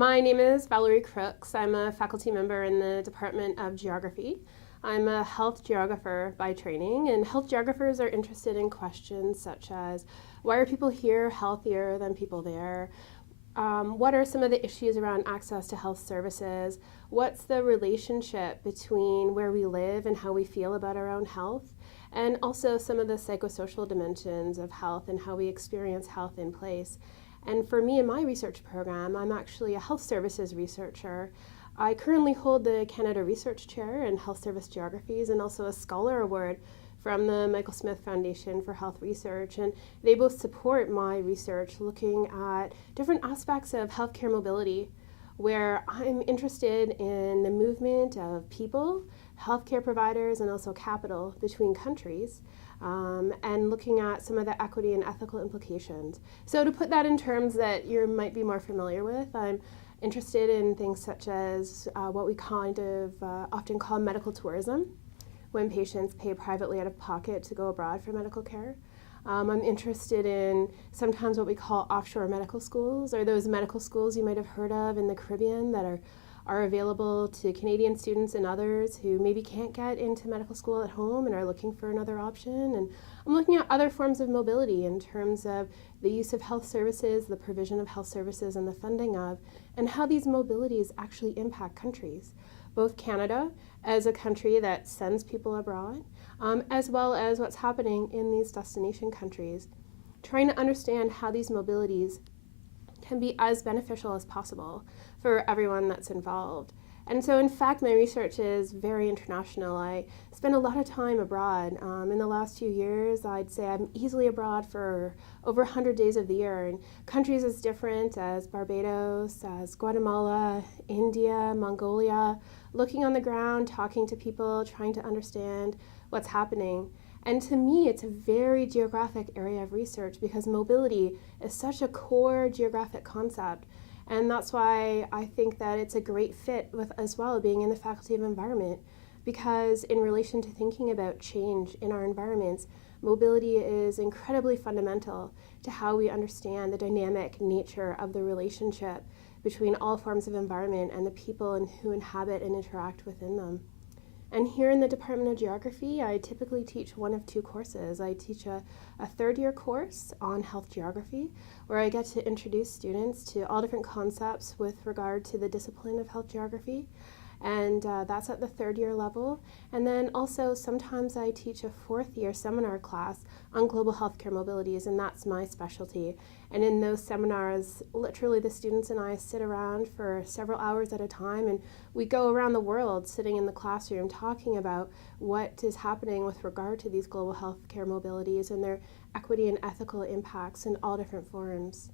My name is Valorie Crooks. I'm a faculty member in the Department of Geography. I'm a health geographer by training, and health geographers are interested in questions such as why are people here healthier than people there? What are some of the issues around access to health services? What's the relationship between where we live and how we feel about our own health? And also some of the psychosocial dimensions of health and how we experience health in place. And for me in my research program, I'm actually a health services researcher. I currently hold the Canada Research Chair in Health Service Geographies and also a Scholar Award from the Michael Smith Foundation for Health Research. And they both support my research looking at different aspects of healthcare mobility, where I'm interested in the movement of people, healthcare providers, and also capital between countries. And looking at some of the equity and ethical implications. So to put that in terms that you might be more familiar with, I'm interested in things such as what we often call medical tourism, when patients pay privately out of pocket to go abroad for medical care. I'm interested in sometimes what we call offshore medical schools, or those medical schools you might have heard of in the Caribbean that are available to Canadian students and others who maybe can't get into medical school at home and are looking for another option. And I'm looking at other forms of mobility in terms of the use of health services, the provision of health services, and the funding of, and how these mobilities actually impact countries. Both Canada, as a country that sends people abroad, as well as what's happening in these destination countries, trying to understand how these mobilities can be as beneficial as possible for everyone that's involved. And so in fact my research is very international. I spend a lot of time abroad. In the last few years I'd say I'm easily abroad for over 100 days of the year in countries as different as Barbados, as Guatemala, India, Mongolia, looking on the ground, talking to people, trying to understand what's happening. And to me, it's a very geographic area of research because mobility is such a core geographic concept. And that's why I think that it's a great fit with as well being in the Faculty of Environment, because in relation to thinking about change in our environments, mobility is incredibly fundamental to how we understand the dynamic nature of the relationship between all forms of environment and the people who inhabit and interact within them. And here in the Department of Geography, I typically teach one of two courses. I teach a third-year course on health geography, where I get to introduce students to all different concepts with regard to the discipline of health geography. And that's at the third-year level. And then also sometimes I teach a fourth-year seminar class on global healthcare mobilities, and that's my specialty. And in those seminars, literally the students and I sit around for several hours at a time, and we go around the world sitting in the classroom talking about what is happening with regard to these global healthcare mobilities and their equity and ethical impacts in all different forms.